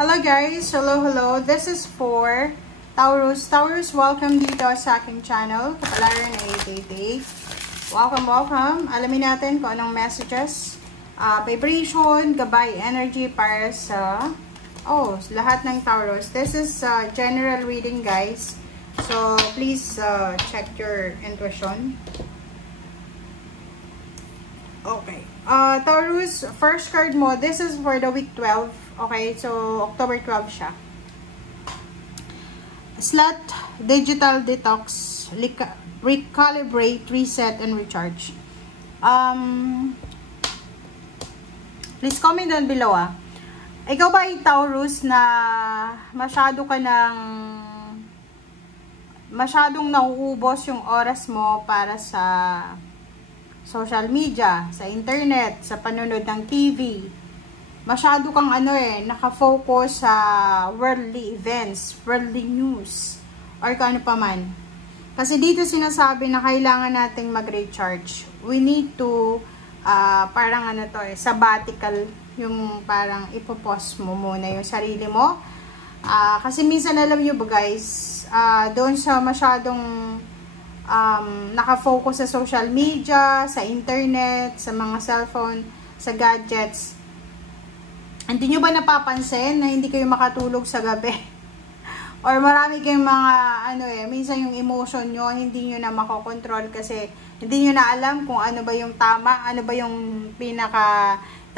Hello guys! Hello! This is for Taurus. Taurus, welcome dito sa aking channel. Kapalaran na 888. Welcome! Alamin natin kung anong messages, vibration, gabay, energy para sa lahat ng Taurus. This is general reading guys. So, please check your intuition. Okay. Taurus, first card mo, this is for the week 12. Okay, so October 12 siya. Slot, digital detox, recalibrate, reset, and recharge. Please comment down below Ikaw ba ay Taurus na masyadong nauubos yung oras mo para sa social media, sa internet, sa panonood ng TV? Masyado kang nakafocus sa worldly events, worldly news, or kung ano pa man. Kasi dito sinasabi na kailangan nating mag-recharge. We need to, sabbatical, yung parang ipopause mo muna yung sarili mo. Kasi minsan alam nyo ba guys, doon sa masyadong nakafocus sa social media, sa internet, sa mga cellphone, sa gadgets, hindi nyo ba napapansin na hindi kayo makatulog sa gabi? Or marami kayong mga, minsan yung emotion nyo, hindi nyo na makokontrol kasi hindi nyo na alam kung ano ba yung tama, ano ba yung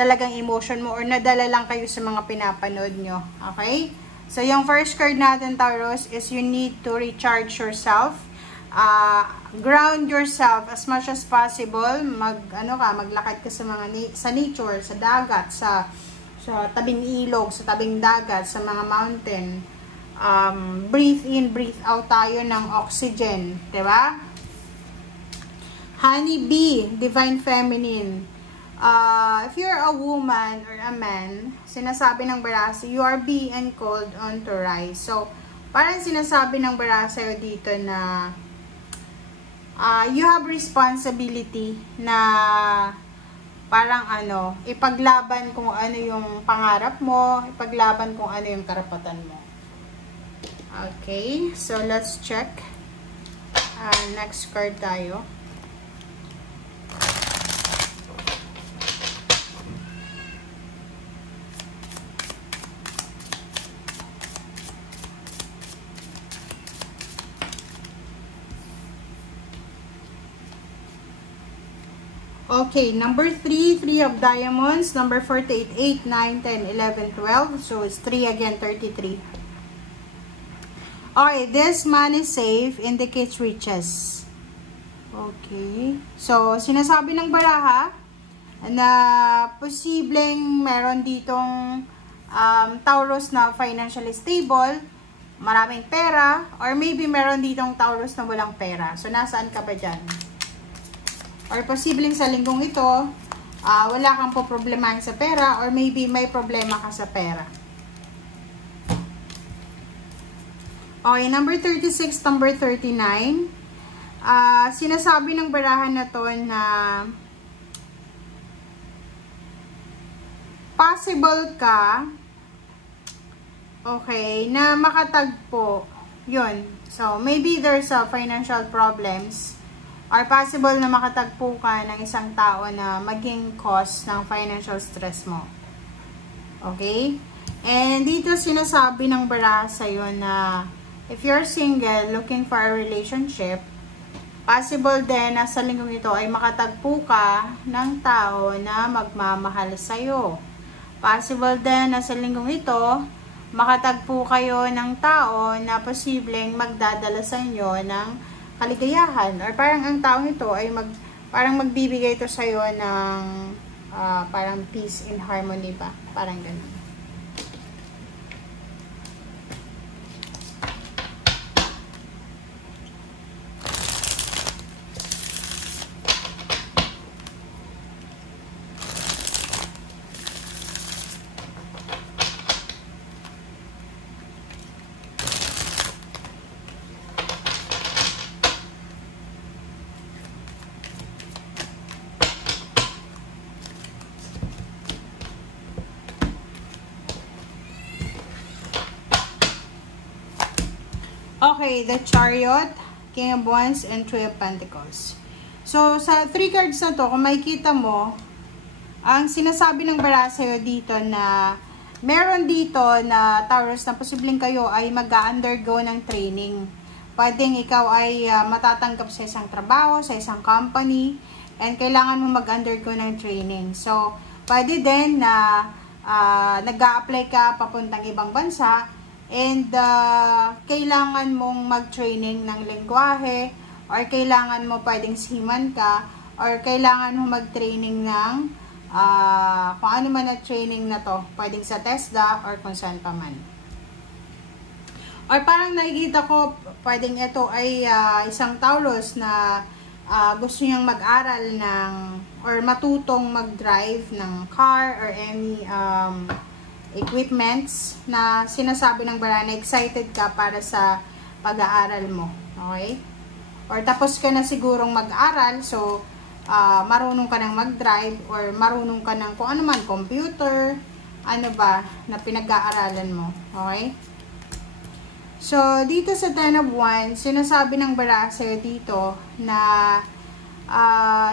talagang emotion mo, or nadala lang kayo sa mga pinapanood nyo. Okay? So, yung first card natin, Taurus, is you need to recharge yourself. Ground yourself as much as possible. Maglakad ka sa nature, sa dagat, sa tabing ilog, sa tabing dagat, sa mga mountain. Breathe in, breathe out tayo ng oxygen, 'di ba? Honey bee, divine feminine. If you're a woman or a man, sinasabi ng Barasa, you are being called on to rise. So, parang sinasabi ng Barasa dito na you have responsibility na parang ipaglaban kung ano yung pangarap mo, ipaglaban kung ano yung karapatan mo. Okay, so let's check. Next card tayo. Okay, number 3, 3 of diamonds. Number 48, 8, 9, 10, 11, 12. So, it's 3 again, 33. Okay, this money safe indicates riches. Okay. So, sinasabi ng baraha na posibleng meron ditong Taurus na financially stable, maraming pera, or maybe meron ditong Taurus na walang pera. So, nasaan ka ba dyan? Or posibleng sa linggong ito, wala kang poproblemahin sa pera, or maybe may problema ka sa pera. Okay, number 36, number 39. Sinasabi ng barahan na to na possible ka, okay, na makatagpo. Yun. So, maybe there's financial problems. Or possible na makatagpo ka ng isang tao na maging cause ng financial stress mo. Okay? And dito sinasabi ng baraha sa'yo na if you're single, looking for a relationship, possible din na sa linggong ito ay makatagpo ka ng tao na magmamahal sa'yo. Possible din na sa linggong ito, makatagpo kayo ng tao na posibleng magdadala sa inyo ng kaligayahan, or parang ang taong ito ay parang magbibigay ito sa iyo ng parang peace and harmony ba, parang ganun. Okay, the Chariot, King of Wands, and Three of Pentacles. So, sa 3 cards na to, kung makikita mo, ang sinasabi ng bara sa'yo dito na meron dito na Taurus na posibleng kayo ay mag-undergo ng training. Pwedeng ikaw ay matatanggap sa isang trabaho, sa isang company, and kailangan mo mag-undergo ng training. So, pwede din na nag-a-apply ka papuntang ibang bansa, and kailangan mong mag-training ng lengguwahe, or kailangan mo pwedeng seaman ka, or kailangan mo mag-training ng kung ano man na training na to, pwedeng sa TESDA or kung saan pa man. Or parang nakikita ko, pwedeng ito ay isang Taurus na gusto niyang mag-aral ng or matutong mag-drive ng car or any equipments na sinasabi ng bara na excited ka para sa pag-aaral mo. Okay? Or tapos ka na sigurong mag-aral, so marunong ka nang mag-drive or marunong ka ng kung ano man, computer, ano ba, na pinag-aaralan mo. Okay? So, dito sa Ten of Wands, sinasabi ng bara sa'yo dito na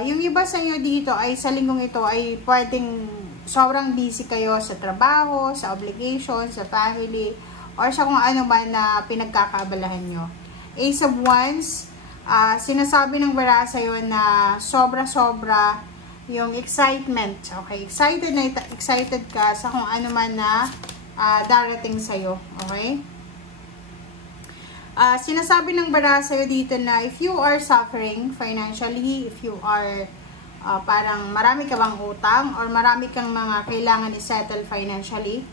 yung iba sa inyo dito ay sa linggong ito ay pwedeng sobrang busy kayo sa trabaho, sa obligation, sa family, or sa kung ano man na pinagkakaabalahan nyo. Ace of Wands, sinasabi ng bara sa'yo na sobra-sobra yung excitement. Okay, excited ka sa kung ano man na darating sa'yo. Okay? Sinasabi ng bara sa'yo dito na if you are suffering financially, if you are parang marami ka bang utang or marami kang mga kailangan i-settle financially,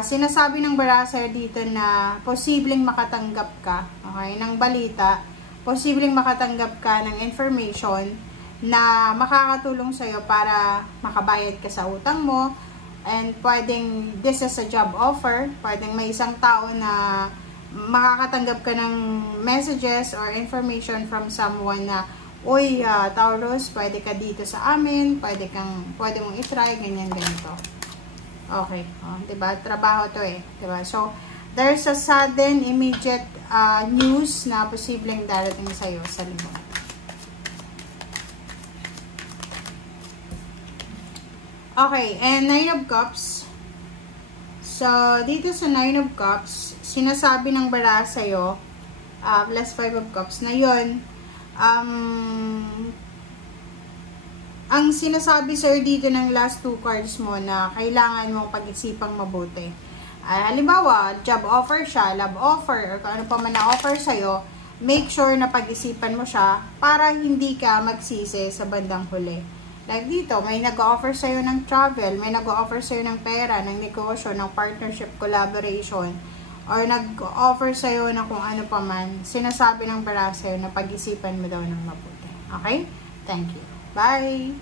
sinasabi ng bara sa'yo dito na posibleng makatanggap ka, okay, ng balita, posibleng makatanggap ka ng information na makakatulong sa'yo para makabayad ka sa utang mo, and pwedeng this is a job offer, pwedeng may isang tao na makakatanggap ka ng messages or information from someone na, uy, Taurus, pwede ka dito sa amin, pwede mong itry, ganyan, ganito. Okay, diba? Trabaho to diba? So, there's a sudden, immediate news na posibleng darating sa'yo sa linggo. Okay, and Nine of Cups. So, dito sa Nine of Cups, sinasabi ng bara sa'yo, plus 5 of Cups, na yun, ang sinasabi sa'yo dito ng last 2 cards mo na kailangan mong pag-isipang mabuti. Halimbawa, job offer siya, love offer, or kung ano pa man na-offer sa'yo, make sure na pag-isipan mo siya para hindi ka magsisi sa bandang huli. Like dito, may nag-offer sa'yo ng travel, may nag-offer sa'yo ng pera, ng negosyo, ng partnership, collaboration, or nag-offer sa'yo na kung ano pa man, sinasabi ng bara sa'yo na pag-isipan mo daw ng mabuti. Okay? Thank you. Bye!